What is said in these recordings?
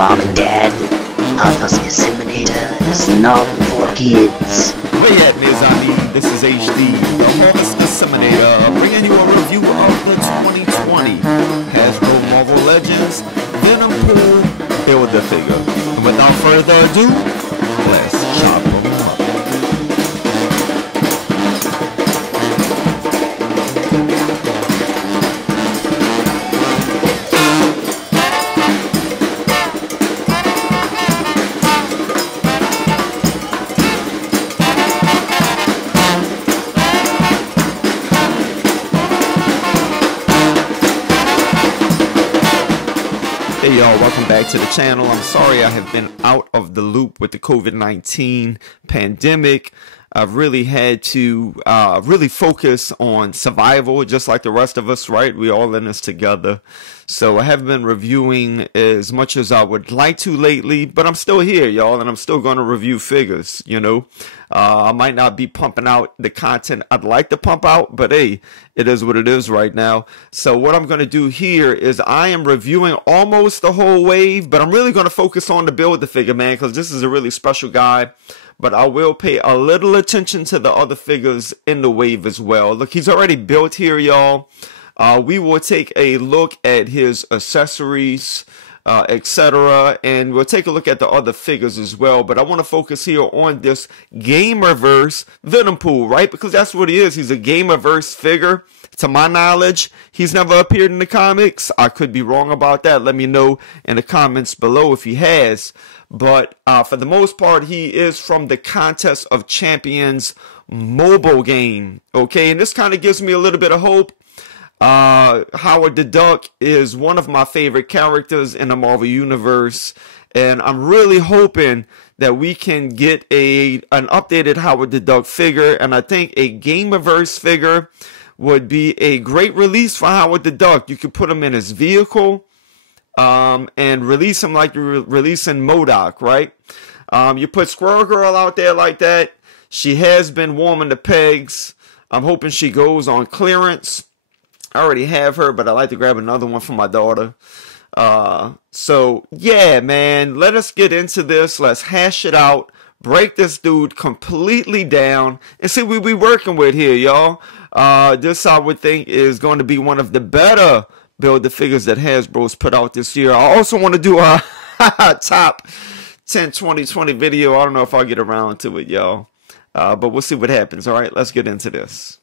Mom and Dad, Y'at Mes is not for kids. Y'at Mes Amis, this is HD, the Harvest Disseminator, bringing you a review of the 2020 Hasbro Marvel Legends Venompool Build-A-Figure. And without further ado, let's chop them up. Hey y'all, welcome back to the channel. I'm sorry I have been out of the loop with the COVID-19 pandemic. I've really had to really focus on survival, just like the rest of us, right? We all in this together. So I haven't been reviewing as much as I would like to lately, but I'm still here, y'all, and I'm still going to review figures, you know. I might not be pumping out the content I'd like to pump out, but hey, it is what it is right now. So what I'm going to do here is I am reviewing almost the whole wave, but I'm really going to focus on the Build-A-Figure, man, because this is a really special guy. But I will pay a little attention to the other figures in the wave as well. Look, he's already built here, y'all. We will take a look at his accessories, etc. And we'll take a look at the other figures as well. But I want to focus here on this Gamerverse Venompool, right? Because that's what he is. He's a Gamerverse figure. To my knowledge, he's never appeared in the comics. I could be wrong about that. Let me know in the comments below if he has. But for the most part, he is from the Contest of Champions mobile game. Okay, and this kind of gives me a little bit of hope. Howard the Duck is one of my favorite characters in the Marvel Universe. And I'm really hoping that we can get an updated Howard the Duck figure. And I think a Gamerverse figure would be a great release for Howard the Duck. You could put him in his vehicle. And release him like you're releasing MODOK, right? You put Squirrel Girl out there like that. She has been warming the pegs. I'm hoping she goes on clearance. I already have her, but I like to grab another one for my daughter. So, yeah, man, let us get into this. Let's hash it out. Break this dude completely down and see what we're working with here, y'all. This, I would think, is going to be one of the better Build-A-Figures that Hasbro's put out this year. I also want to do a top 10 2020 video. I don't know if I'll get around to it, y'all. But we'll see what happens. All right, let's get into this.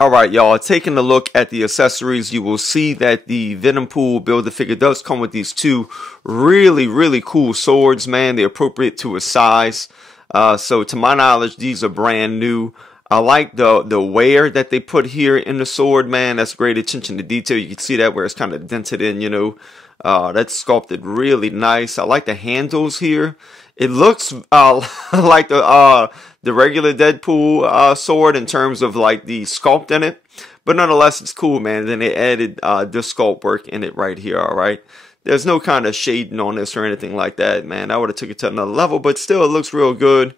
All right, y'all. Taking a look at the accessories, you will see that the Venompool Build-A-Figure does come with these two really, really cool swords, man. They're appropriate to his size. So to my knowledge, these are brand new. I like the wear that they put here in the sword, man. That's great attention to detail. You can see that where it's kind of dented in, you know. That's sculpted really nice. I like the handles here. It looks like the regular Deadpool sword in terms of like the sculpt in it. But nonetheless, it's cool, man. Then they added this sculpt work in it right here, all right. There's no kind of shading on this or anything like that, man. I would have took it to another level, but still it looks real good.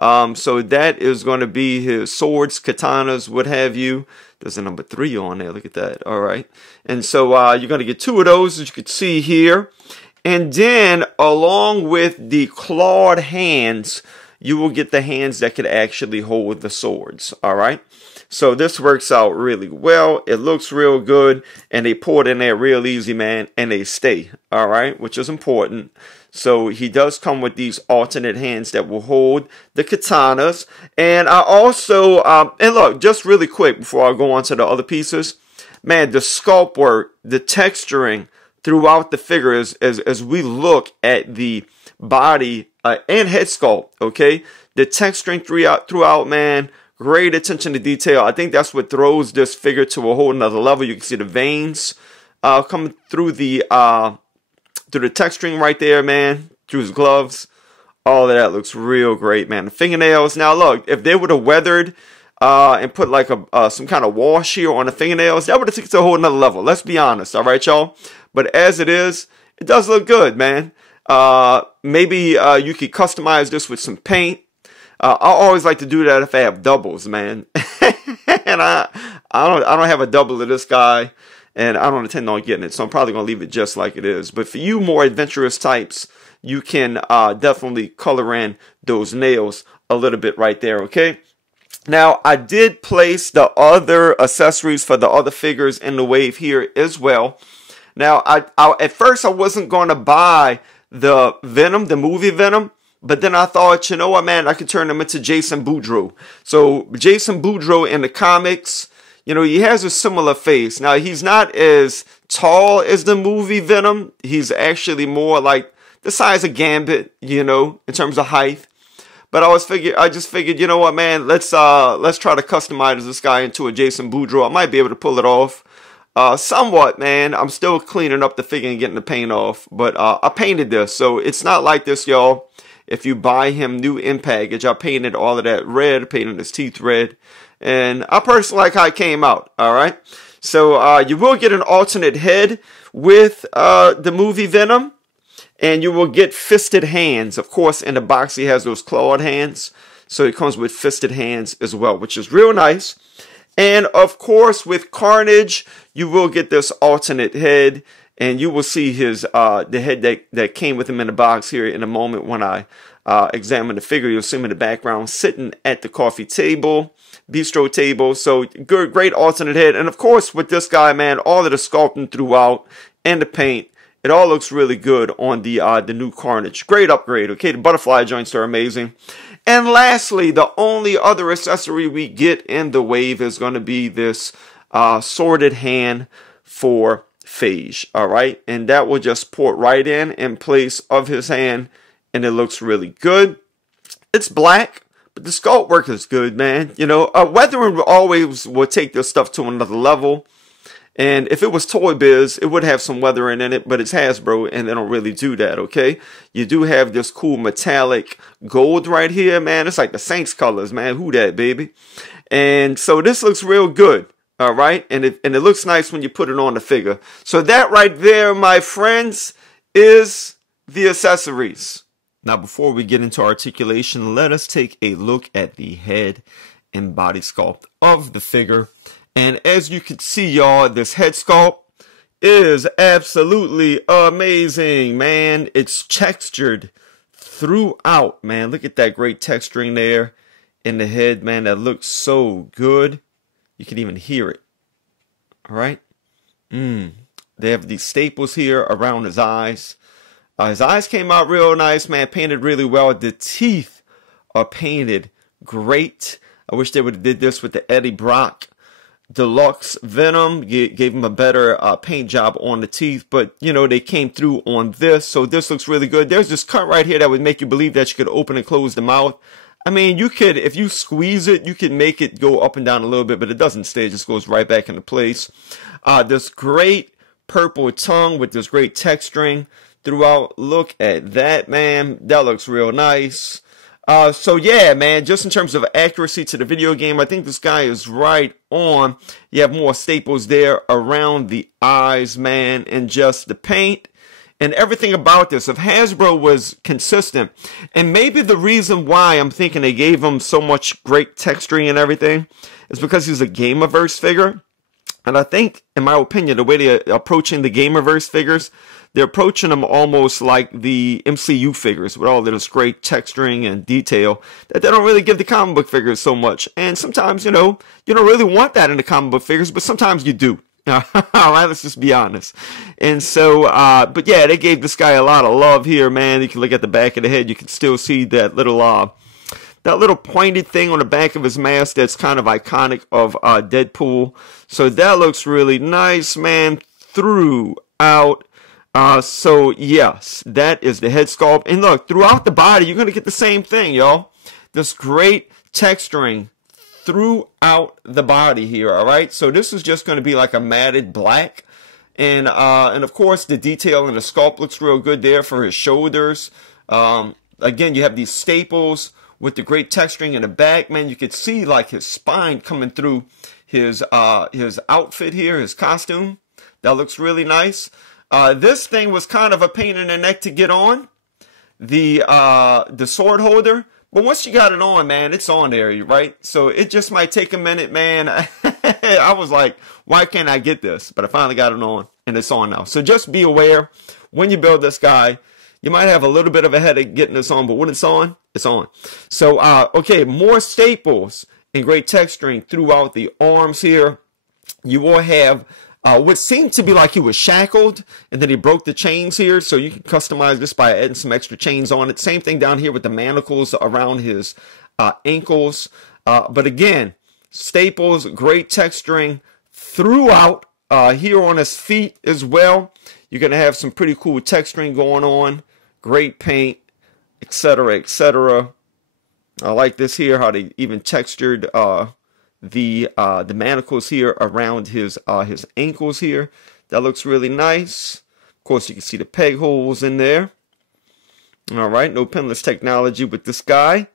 So that is going to be his swords, katanas, what have you. There's a number 3 on there. Look at that. All right. And so you're going to get 2 of those, as you can see here. And then along with the clawed hands, you will get the hands that could actually hold the swords. All right. So this works out really well. It looks real good. And they pour it in there real easy, man. And they stay. All right. Which is important. So he does come with these alternate hands that will hold the katanas. And I also, and look, just really quick before I go on to the other pieces, man, the sculpt work, the texturing throughout the figure as we look at the body and head sculpt, okay? The texturing throughout, man, great attention to detail. I think that's what throws this figure to a whole nother level. You can see the veins coming through the texturing right there, man, through his gloves. All of that looks real great, man. The fingernails. Now, look, if they would have weathered and put like some kind of wash here on the fingernails, that would have taken it to a whole nother level. Let's be honest, all right, y'all? But as it is, it does look good, man. Maybe you could customize this with some paint. I always like to do that if I have doubles, man. And I don't have a double of this guy. and I don't intend on getting it, so I'm probably going to leave it just like it is. But for you more adventurous types, you can definitely color in those nails a little bit right there, okay? Now, I did place the other accessories for the other figures in the wave here as well. Now, I at first I wasn't going to buy the Venom, the movie Venom, but then I thought, you know what, man, I could turn him into Jason Boudreaux. So, Jason Boudreaux in the comics, you know, he has a similar face. Now, he's not as tall as the movie Venom. He's actually more like the size of Gambit, you know, in terms of height. But I just figured, you know what, man, let's try to customize this guy into a Jason Boudreaux. I might be able to pull it off. Somewhat, man. I'm still cleaning up the figure and getting the paint off. But I painted this, so it's not like this, y'all. If you buy him new in package, I painted all of that red, painted his teeth red. And I personally like how it came out, alright? So you will get an alternate head with the movie Venom. And you will get fisted hands. Of course, in the box, he has those clawed hands. So it comes with fisted hands as well, which is real nice. And of course, with Carnage, you will get this alternate head. And you will see his the head that came with him in the box here in a moment when I examine the figure. You'll see him in the background sitting at the coffee table, bistro table. So good, great alternate head. And of course, with this guy, man, all of the sculpting throughout and the paint, it all looks really good on the new Carnage. Great upgrade, okay? The butterfly joints are amazing. And lastly, the only other accessory we get in the wave is going to be this sworded hand for Phage, all right? And that will just port right in place of his hand, and it looks really good. It's black, but the sculpt work is good, man. You know, weathering always will take this stuff to another level. And if it was Toy Biz, it would have some weathering in it, but it's Hasbro, and they don't really do that, okay? You do have this cool metallic gold right here, man. It's like the Saints colors, man. Who that, baby? And so this looks real good, all right? And it looks nice when you put it on the figure. So that right there, my friends, is the accessories. Now, before we get into articulation, let us take a look at the head and body sculpt of the figure. And as you can see, y'all, this head sculpt is absolutely amazing, man. It's textured throughout, man. Look at that great texturing there in the head, man. That looks so good. You can even hear it. All right. They have these staples here around his eyes. His eyes came out real nice, man. Painted really well. The teeth are painted great. I wish they would have did this with the Eddie Brock Deluxe Venom. Gave him a better paint job on the teeth, but you know, they came through on this, so this looks really good. There's this cut right here that would make you believe that you could open and close the mouth. I mean, you could, if you squeeze it, you could make it go up and down a little bit, but it doesn't stay. It just goes right back into place. This great purple tongue with this great texturing throughout. Look at that, man. That looks real nice. So yeah, man, just in terms of accuracy to the video game, I think this guy is right on. You have more staples there around the eyes, man, and just the paint and everything about this. If Hasbro was consistent, and maybe the reason why I'm thinking they gave him so much great texturing and everything is because he's a Gamerverse figure. And I think, in my opinion, the way they're approaching the Gamerverse figures, they're approaching them almost like the MCU figures with all of this great texturing and detail that they don't really give the comic book figures so much. And sometimes, you know, you don't really want that in the comic book figures, but sometimes you do. All right, let's just be honest. And so, but yeah, they gave this guy a lot of love here, man. You can look at the back of the head. You can still see that little pointed thing on the back of his mask that's kind of iconic of Deadpool. So that looks really nice, man, throughout. So yes, that is the head sculpt. And look, throughout the body, you're going to get the same thing, y'all. This great texturing throughout the body here, all right? So this is just going to be like a matted black. And of course, the detail in the sculpt looks real good there for his shoulders. Again, you have these staples with the great texturing in the back, man. You could see like his spine coming through his outfit here, his costume. That looks really nice. This thing was kind of a pain in the neck to get on, the sword holder. But once you got it on, man, it's on there, right? So it just might take a minute, man. I was like, why can't I get this? But I finally got it on, and it's on now. So just be aware when you build this guy, you might have a little bit of a headache getting this on, but when it's on, it's on. So, okay, more staples and great texturing throughout the arms here. You will have what seemed to be like he was shackled, and then he broke the chains here. So you can customize this by adding some extra chains on it. Same thing down here with the manacles around his ankles. But again, staples, great texturing throughout. Here on his feet as well. You're going to have some pretty cool texturing going on. Great paint, etc., etc. I like this here, how they even textured the manacles here around his ankles here. That looks really nice. Of course, you can see the peg holes in there. All right, no pinless technology with this guy.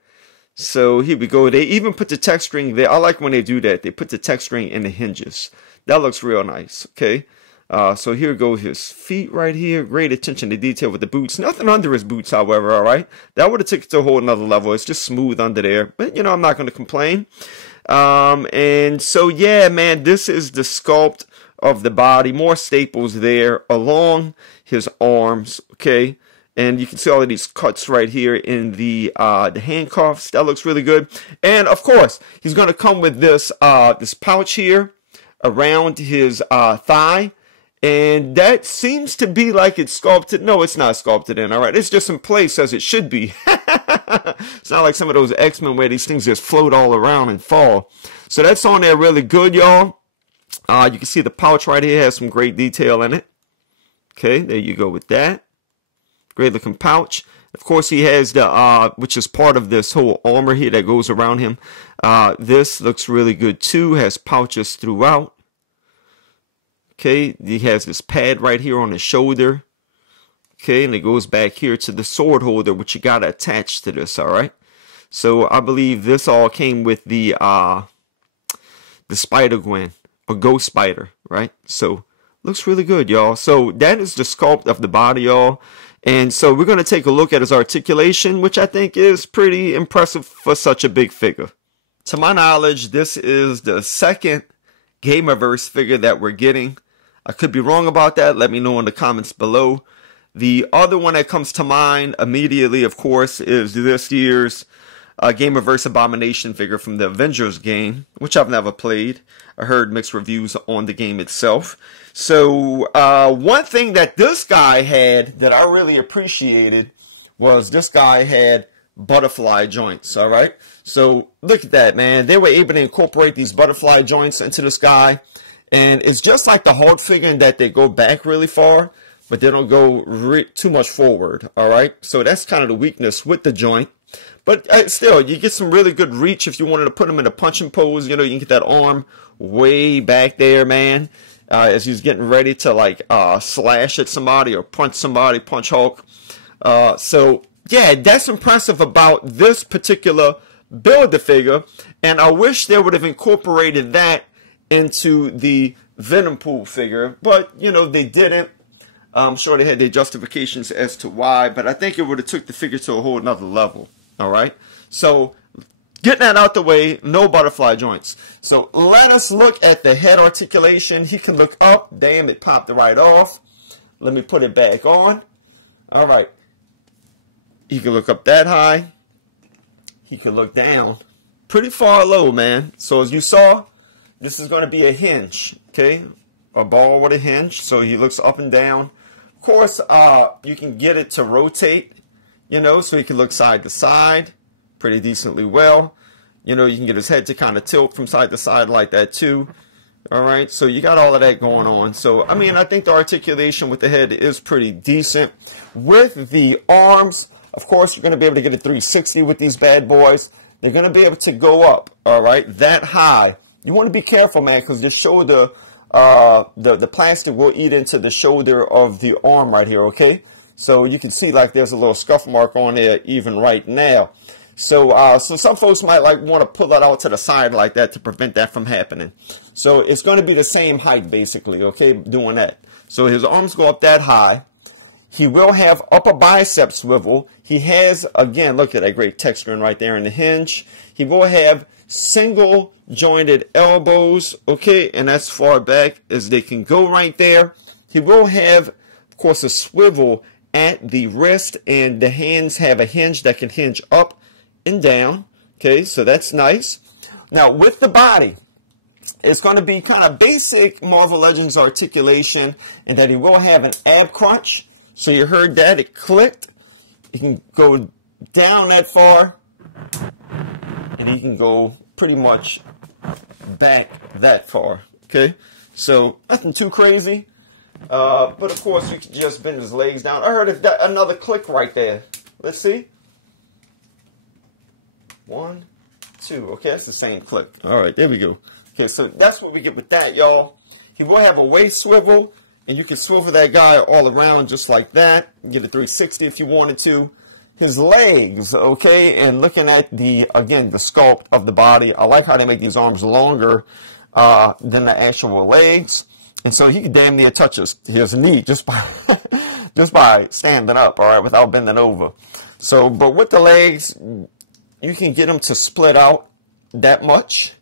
So here we go. They even put the texturing there. I like when they do that. They put the texturing in the hinges. That looks real nice. Okay. So here go his feet right here. Great attention to detail with the boots. Nothing under his boots, however. All right. That would have taken it to a whole nother level. It's just smooth under there. But, you know, I'm not going to complain. And so, yeah, man, this is the sculpt of the body. More staples there along his arms. Okay. And you can see all of these cuts right here in the handcuffs. That looks really good. And of course, he's going to come with this this pouch here around his thigh. And that seems to be like it's sculpted. No, it's not sculpted in. All right. It's just in place as it should be. It's not like some of those X-Men where these things just float all around and fall. So that's on there really good, y'all. You can see the pouch right here has some great detail in it. Okay, there you go with that. Great looking pouch. Of course, he has the, which is part of this whole armor here that goes around him. This looks really good too. Has pouches throughout. Okay, he has this pad right here on his shoulder. Okay, and it goes back here to the sword holder, which you got to attach to this, all right? So I believe this all came with the Spider-Gwen, or Ghost Spider, right? So looks really good, y'all. So that is the sculpt of the body, y'all. And so we're going to take a look at his articulation, which I think is pretty impressive for such a big figure. To my knowledge, this is the second Gamerverse figure that we're getting. I could be wrong about that. Let me know in the comments below. The other one that comes to mind immediately, of course, is this year's Gamerverse Abomination figure from the Avengers game, which I've never played. I heard mixed reviews on the game itself. So one thing that this guy had that I really appreciated was this guy had butterfly joints, all right? So look at that, man. They were able to incorporate these butterfly joints into this guy. And it's just like the Hulk figure in that they go back really far, but they don't go too much forward, all right? So that's kind of the weakness with the joint. But still, you get some really good reach if you wanted to put him in a punching pose. You know, you can get that arm way back there, man, as he's getting ready to, like, slash at somebody or punch somebody, punch Hulk. So, yeah, that's impressive about this particular Build-A-Figure. And I wish they would have incorporated that into the Venompool figure. But, you know, they didn't. I'm sure they had their justifications as to why, but I think it would have took the figure to a whole nother level. All right. So getting that out the way, no butterfly joints. So let us look at the head articulation. He can look up. Damn, it popped right off. Let me put it back on. All right. He can look up that high. He can look down pretty far low, man. So as you saw, this is going to be a hinge. Okay. A ball with a hinge. So he looks up and down. Of course, you can get it to rotate, you know, so he can look side to side pretty decently well. You know, you can get his head to kind of tilt from side to side like that too. All right, so you got all of that going on. So, I mean, I think the articulation with the head is pretty decent. With the arms, of course, you're going to be able to get a 360 with these bad boys. They're going to be able to go up, all right, that high. You want to be careful, man, because the shoulder... the plastic will eat into the shoulder of the arm right here, okay? So you can see like there's a little scuff mark on there even right now. So so some folks might like want to pull that out to the side like that to prevent that from happening. So it's going to be the same height basically, okay, doing that. So his arms go up that high. He will have upper bicep swivel. He has, again, look at that great texturing right there in the hinge. He will have single jointed elbows, okay, and that's far back as they can go right there. He will have, of course, a swivel at the wrist, and the hands have a hinge that can hinge up and down, okay, so that's nice. Now, with the body, it's going to be kind of basic Marvel Legends articulation, and that he will have an ab crunch. So you heard that, it clicked. You can go down that far, and you can go pretty much back that far, okay? So nothing too crazy, but of course you can just bend his legs down. I heard another click right there. Let's see. 1, 2, okay, that's the same click. All right, there we go. Okay, so that's what we get with that, y'all. He will have a waist swivel, and you can swivel that guy all around just like that. Get a 360 if you wanted to. His legs, okay, and looking at the, again, the sculpt of the body, I like how they make these arms longer than the actual legs. And so he can damn near touch his knee just by, just by standing up, all right, without bending over. So, but with the legs, you can get them to split out that much.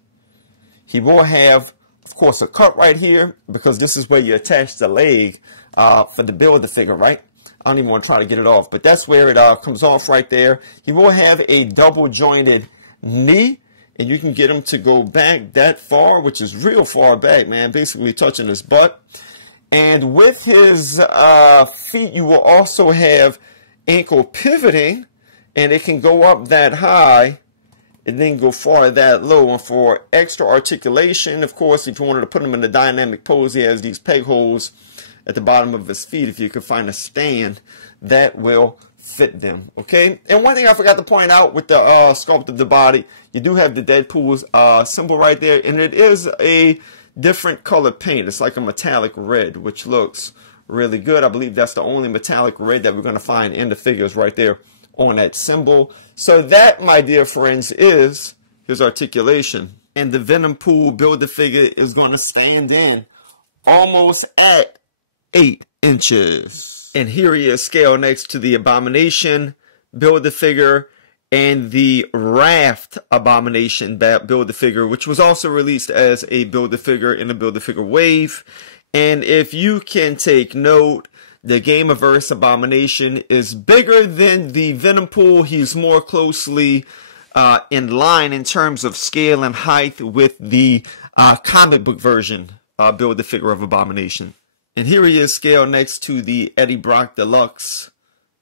He will have, of course, a cut right here, because this is where you attach the leg for the Build-A-Figure, right? I don't even want to try to get it off, but that's where it comes off right there. He will have a double jointed knee, and you can get him to go back that far, which is real far back, man, basically touching his butt. And with his feet, you will also have ankle pivoting, and it can go up that high and then go far that low. And for extra articulation, of course, if you wanted to put him in a dynamic pose, he has these peg holes at the bottom of his feet. If you could find a stand that will fit them, okay? And one thing I forgot to point out with the sculpt of the body, you do have the Deadpool's symbol right there, and it is a different color paint. It's like a metallic red, which looks really good. I believe that's the only metallic red that we're going to find in the figures right there on that symbol. So that, my dear friends, is his articulation. And the Venompool Build-A-Figure is going to stand in almost at 8 inches. And here he is scaled next to the Abomination Build-A-Figure and the Raft Abomination Build-A-Figure, which was also released as a Build-A-Figure in a Build-A-Figure wave. And if you can take note, the Gameverse Abomination is bigger than the Venompool. He's more closely in line in terms of scale and height with the comic book version Build-A-Figure of Abomination. And here he is scaled next to the Eddie Brock Deluxe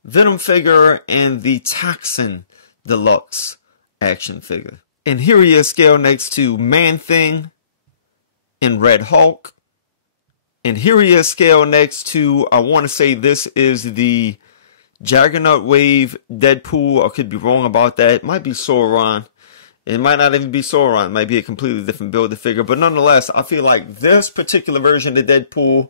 Venom figure and the Toxin Deluxe action figure. And here he is scaled next to Man-Thing and Red Hulk. And here he is scaled next to, I want to say this is the Juggernaut Wave Deadpool. I could be wrong about that. It might be Sauron. It might not even be Sauron. It might be a completely different Build-A-Figure. But nonetheless, I feel like this particular version of Deadpool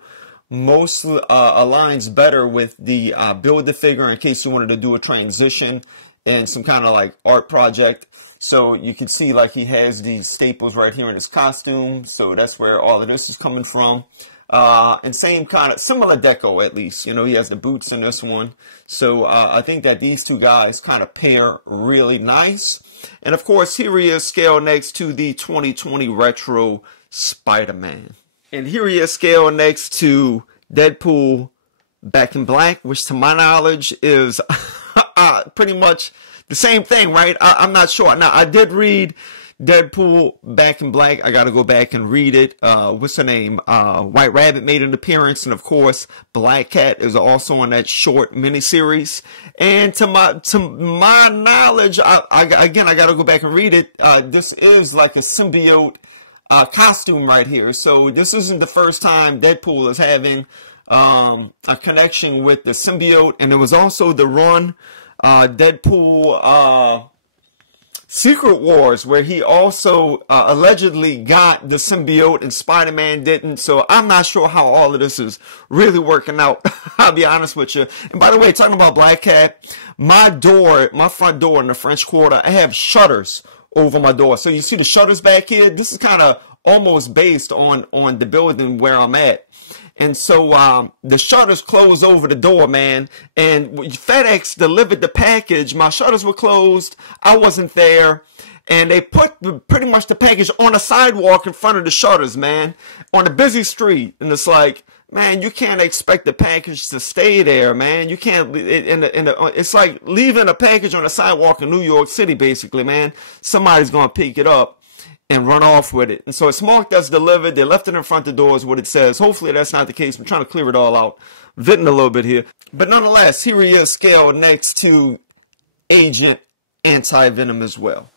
mostly aligns better with the Build-A-Figure in case you wanted to do a transition and some kind of like art project. So you can see like he has these staples right here in his costume. So that's where all of this is coming from. And same kind of similar deco, at least, you know, he has the boots in this one. So I think that these two guys kind of pair really nice. And of course, here he is scaled next to the 2020 retro Spider-Man. And here he is scaled next to Deadpool Back in Black, which to my knowledge is pretty much the same thing, right? I'm not sure. Now, I did read Deadpool Back in Black. I got to go back and read it. What's her name? White Rabbit made an appearance. And of course, Black Cat is also on that short miniseries. And to my knowledge, I got to go back and read it. This is like a symbiote costume right here. So this isn't the first time Deadpool is having a connection with the symbiote. And there was also the run Deadpool Secret Wars, where he also allegedly got the symbiote and Spider-Man didn't. So I'm not sure how all of this is really working out. I'll be honest with you. And by the way, talking about Black Cat, my front door in the French Quarter, I have shutters over my door. So you see the shutters back here? This is kind of almost based on the building where I'm at. And so the shutters closed over the door, man. And when FedEx delivered the package, my shutters were closed. I wasn't there. And they put pretty much the package on the sidewalk in front of the shutters, man, on a busy street. And it's like, man, you can't expect the package to stay there, man. You can't, it's like leaving a package on the sidewalk in New York City, basically, man. Somebody's going to pick it up and run off with it. And so it's marked as delivered. They left it in front of the door is what it says. Hopefully that's not the case. I'm trying to clear it all out. Venting a little bit here. But nonetheless, here he is scaled next to Agent Anti-Venom as well.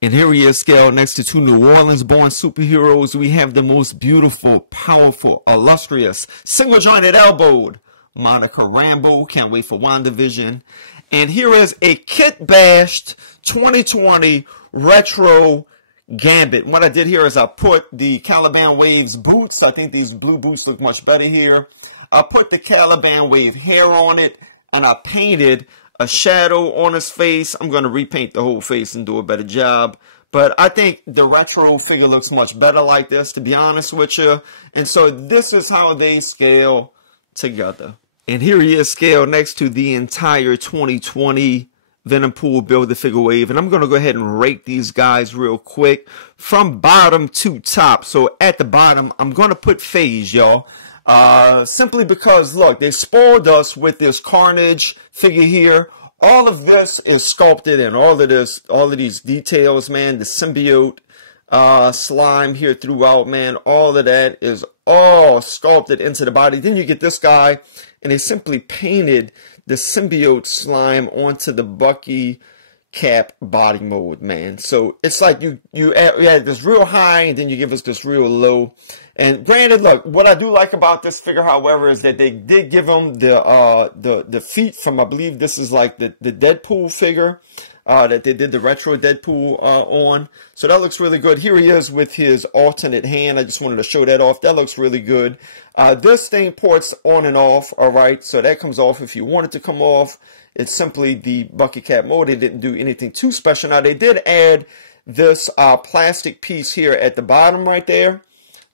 And here he is scaled next to two New Orleans-born superheroes. We have the most beautiful, powerful, illustrious, single-jointed elbowed Monica Rambeau. Can't wait for WandaVision. And here is a kit-bashed 2020 retro Gambit. What I did here is I put the Caliban Waves boots. I think these blue boots look much better here. I put the Caliban Wave hair on it, and I painted a shadow on his face. I'm going to repaint the whole face and do a better job. But I think the retro figure looks much better like this, to be honest with you. And so this is how they scale together. And here he is scaled next to the entire 2020 Venompool Build-A-Figure wave. And I'm going to go ahead and rate these guys real quick from bottom to top. So at the bottom, I'm going to put Phase, y'all. Simply because, look, they spoiled us with this Carnage figure here. All of this is sculpted, and all of these details, man, the symbiote slime here throughout, man, all of that is all sculpted into the body. Then you get this guy, and they simply painted the symbiote slime onto the Bucky cap body mode, man. So it's like you add this real high, and then you give us this real low. And granted, look, what I do like about this figure, however, is that they did give him the feet from, I believe this is like the Deadpool figure that they did the retro Deadpool on. So that looks really good. Here he is with his alternate hand. I just wanted to show that off. That looks really good. This thing ports on and off, all right? So that comes off if you want it to come off. It's simply the bucket cap mode. They didn't do anything too special. Now, they did add this plastic piece here at the bottom right there.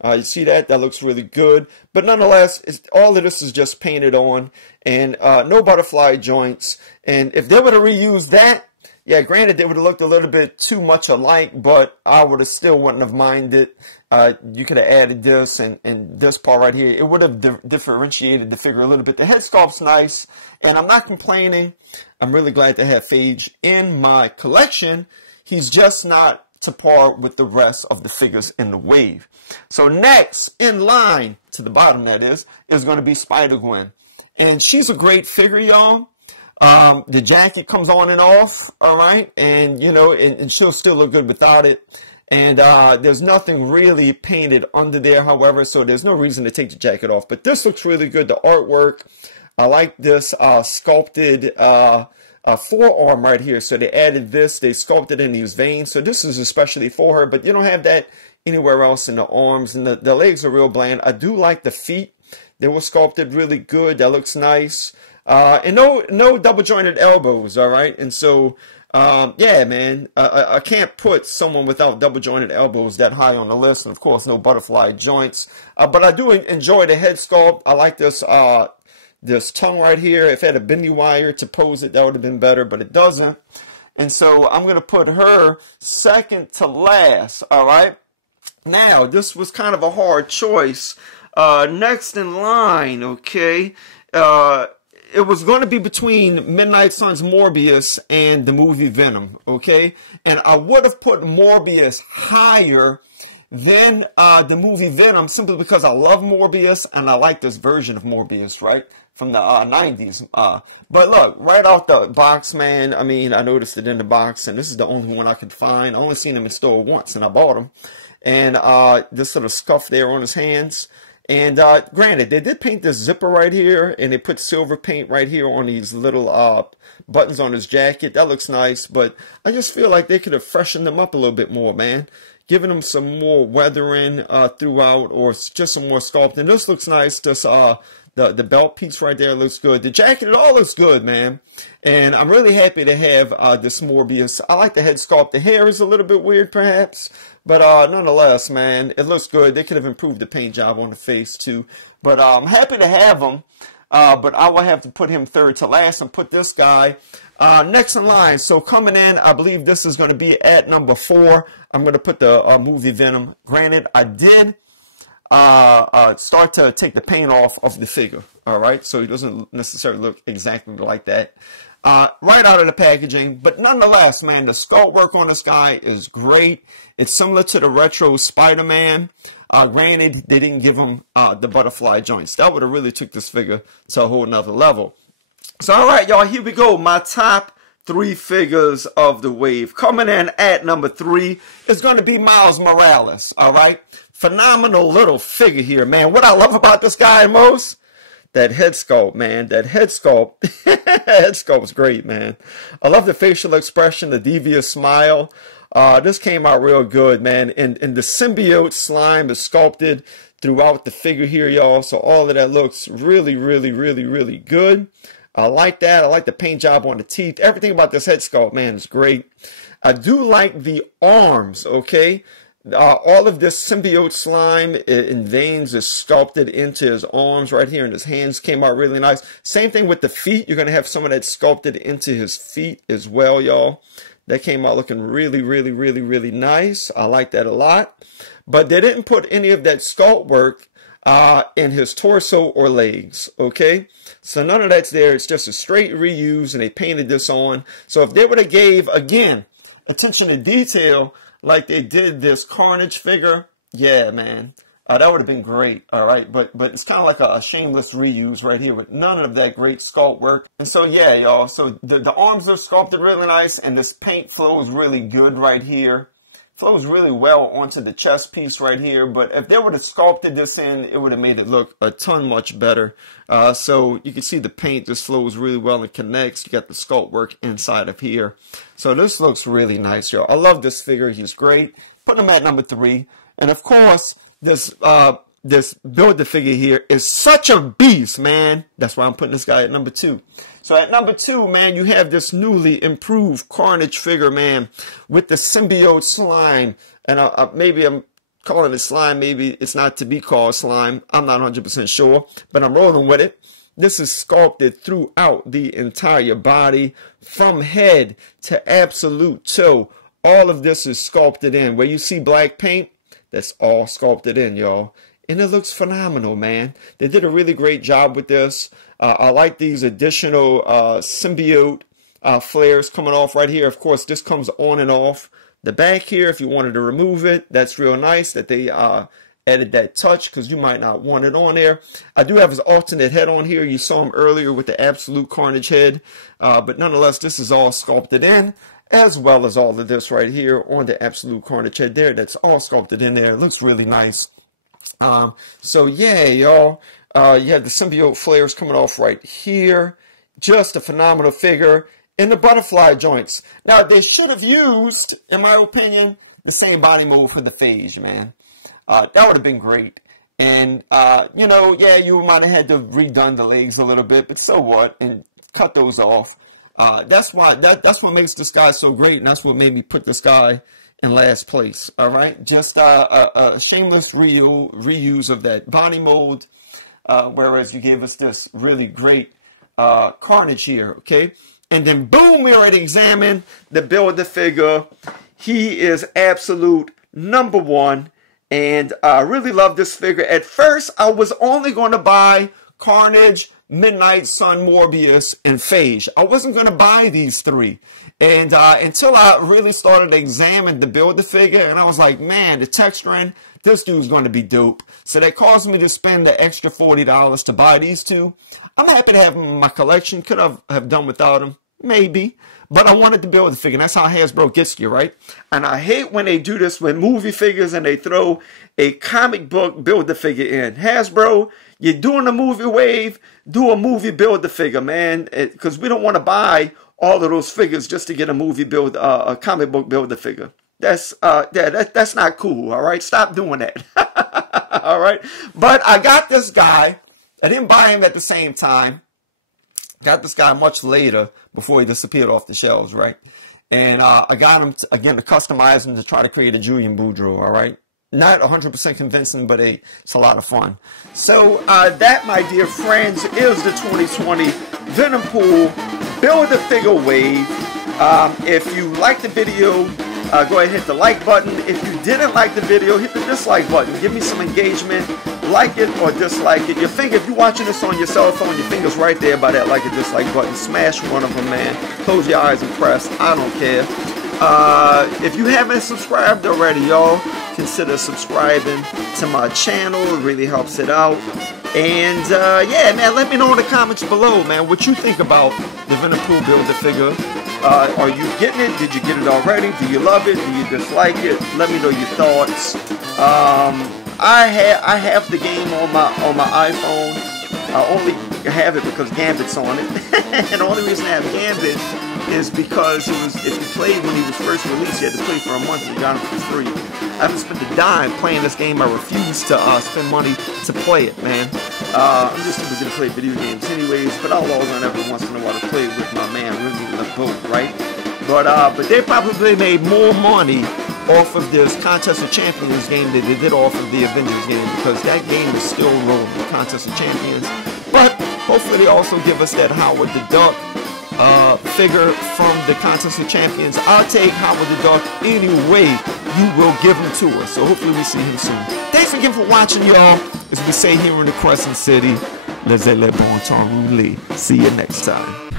You see that? That looks really good. But nonetheless, all of this is just painted on, and no butterfly joints. And if they would have reused that, yeah, granted, they would have looked a little bit too much alike, but I would have still wouldn't have minded. You could have added this and this part right here. It would have differentiated the figure a little bit. The head sculpt's nice, and I'm not complaining. I'm really glad to have Phage in my collection. He's just not to par with the rest of the figures in the wave. So next in line, to the bottom that is going to be Spider-Gwen. And she's a great figure, y'all. The jacket comes on and off, all right? And, you know, and she'll still look good without it. And there's nothing really painted under there, however, so there's no reason to take the jacket off. But this looks really good, the artwork. I like this sculpted forearm right here. So they added this, they sculpted in these veins. So this is especially for her, but you don't have that anywhere else in the arms. And the legs are real bland. I do like the feet. They were sculpted really good. That looks nice. And no double jointed elbows, all right? And so, yeah, man, I can't put someone without double jointed elbows that high on the list. And of course, no butterfly joints. But I do enjoy the head sculpt. I like this tongue right here. If it had a bendy wire to pose it, that would have been better, but it doesn't. And so I'm going to put her second to last, all right? Now, this was kind of a hard choice. Next in line, okay, it was going to be between Midnight Suns Morbius and the movie Venom, okay? And I would have put Morbius higher than the movie Venom simply because I love Morbius and I like this version of Morbius, right? From the 90s. But look, right off the box, man, I mean, I noticed it in the box, and this is the only one I could find. I only seen him in store once, and I bought him. And this little scuff there on his hands. And granted, they did paint this zipper right here, and they put silver paint right here on these little buttons on his jacket. That looks nice, but I just feel like they could have freshened them up a little bit more, man. Giving them some more weathering throughout, or just some more sculpting. This looks nice. This the belt piece right there looks good. The jacket, it all looks good, man. And I'm really happy to have this Morbius. I like the head sculpt. The hair is a little bit weird, perhaps. But nonetheless, man, it looks good. They could have improved the paint job on the face, too. But I'm happy to have them. but I will have to put him third to last and put this guy next in line. So coming in, I believe this is going to be at number 4. I'm going to put the movie Venom. Granted, I did start to take the paint off of the figure. All right, so he doesn't necessarily look exactly like that right out of the packaging. But nonetheless, man, the sculpt work on this guy is great. It's similar to the retro Spider-Man. Granted, they didn't give him the butterfly joints. That would have really took this figure to a whole nother level. So, all right, y'all, here we go. My top 3 figures of the wave. Coming in at number 3 is going to be Miles Morales, all right? Phenomenal little figure here, man. What I love about this guy most, that head sculpt, man. That head sculpt. Head sculpt's great, man. I love the facial expression, the devious smile. This came out real good, man. And the symbiote slime is sculpted throughout the figure here, y'all. So all of that looks really, really, really, really good. I like that. I like the paint job on the teeth. Everything about this head sculpt, man, is great. I do like the arms, okay? All of this symbiote slime in veins is sculpted into his arms right here, and his hands came out really nice. Same thing with the feet. You're going to have some of that sculpted into his feet as well, y'all. That came out looking really, really, really, really nice. I like that a lot. But they didn't put any of that sculpt work in his torso or legs, okay? So none of that's there. It's just a straight reuse, and they painted this on. So if they would have gave, again, attention to detail like they did this Carnage figure, yeah, man, that would have been great, all right? But it's kind of like a shameless reuse right here with none of that great sculpt work. And so, yeah, y'all, so the arms are sculpted really nice, and this paint flows really good right here. Flows really well onto the chest piece right here, but if they would have sculpted this in, it would have made it look a ton much better. So you can see the paint just flows really well and connects. You got the sculpt work inside of here. So this looks really nice, y'all. I love this figure. He's great. Put him at number 3. And of course, this Build-A-Figure here is such a beast, man. That's why I'm putting this guy at number 2. So at number 2, man, you have this newly improved Carnage figure, man, with the symbiote slime. And maybe I'm calling it slime. Maybe it's not to be called slime. I'm not 100% sure, but I'm rolling with it. This is sculpted throughout the entire body, from head to absolute toe. All of this is sculpted in. Where you see black paint, that's all sculpted in, y'all. And it looks phenomenal, man. They did a really great job with this. I like these additional symbiote flares coming off right here. Of course, this comes on and off the back here. If you wanted to remove it, that's real nice that they added that touch, because you might not want it on there. I do have his alternate head on here. You saw him earlier with the absolute Carnage head. But nonetheless, this is all sculpted in, as well as all of this right here on the absolute Carnage head there. That's all sculpted in there. It looks really nice. So yeah, y'all, you have the symbiote flares coming off right here. Just a phenomenal figure. And the butterfly joints. Now, they should have used, in my opinion, the same body mold for the Phage, man. That would have been great. And, you know, yeah, you might have had to redone the legs a little bit, but so what? And cut those off. That's what makes this guy so great, and that's what made me put this guy in last place. All right, just a shameless reuse of that body mold, whereas you gave us this really great Carnage here. Okay, and then boom, we already examined the Build-A-Figure. He is absolute number 1, and I really love this figure. At first, I was only going to buy Carnage, Midnight Sun, Morbius, and Phage. I wasn't going to buy these 3. And until I really started to examine the Build-A-Figure, and I was like, man, the texturing, this dude's going to be dope. So that caused me to spend the extra $40 to buy these 2. I'm happy to have them in my collection. Could have done without them, maybe. But I wanted to Build-A-Figure. That's how Hasbro gets you, right? And I hate when they do this with movie figures and they throw a comic book Build-A-Figure in. Hasbro, you're doing a movie wave, do a movie Build-A-Figure, man. Because we don't want to buy all of those figures just to get a movie a comic book Build-A-Figure. That's not cool, all right? Stop doing that. All right? But I got this guy. I didn't buy him at the same time. Got this guy much later before he disappeared off the shelves, right? And I got him, again, to customize him to try to create a Julian Boudreaux, all right? not 100% convincing, but it's a lot of fun. So that, my dear friends, is the 2020 Venompool Build-A-Figure wave. If you liked the video, go ahead and hit the like button. If you didn't like the video, hit the dislike button. Give me some engagement. Like it or dislike it. Your finger, if you're watching this on your cell phone, your finger's right there by that like or dislike button. Smash one of them, man. Close your eyes and press. I don't care. If you haven't subscribed already, y'all, consider subscribing to my channel. It really helps it out. And yeah, man, let me know in the comments below, man, what you think about the Venompool Build-A-Figure. Are you getting it? Did you get it already? Do you love it? Do you dislike it? Let me know your thoughts. I have the game on my iPhone. I only have it because Gambit's on it. And the only reason I have Gambit is because it was, if you played when he was first released, you had to play for a month and you got him for free. I haven't spent a dime playing this game. I refuse to spend money to play it, man. I'm just too busy to play video games anyways, but I'll log on every once in a while to play with my man, Remy LeBeau, right? But they probably made more money off of this Contest of Champions game than they did off of the Avengers game, because that game is still rolling, the Contest of Champions. But hopefully they also give us that Howard the Duck figure from the Contest of Champions. I'll take Howard the Duck any way you will give him to us. So hopefully we see him soon. Thanks again for watching, y'all. As we say here in the Crescent City, les bon temps roulés. See you next time.